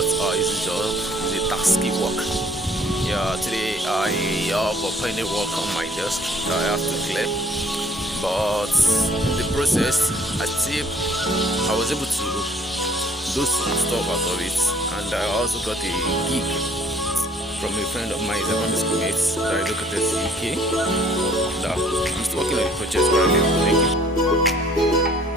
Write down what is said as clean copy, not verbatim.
not easy job. It's a taxi work. Yeah, today I have a pending work on my desk that I have to clear. But in the process, I was able to do some stuff out of it, and I also got a gig from a friend of mine, secondary schoolmate that I located in UK. That I'm still working on the project currently. Thank you.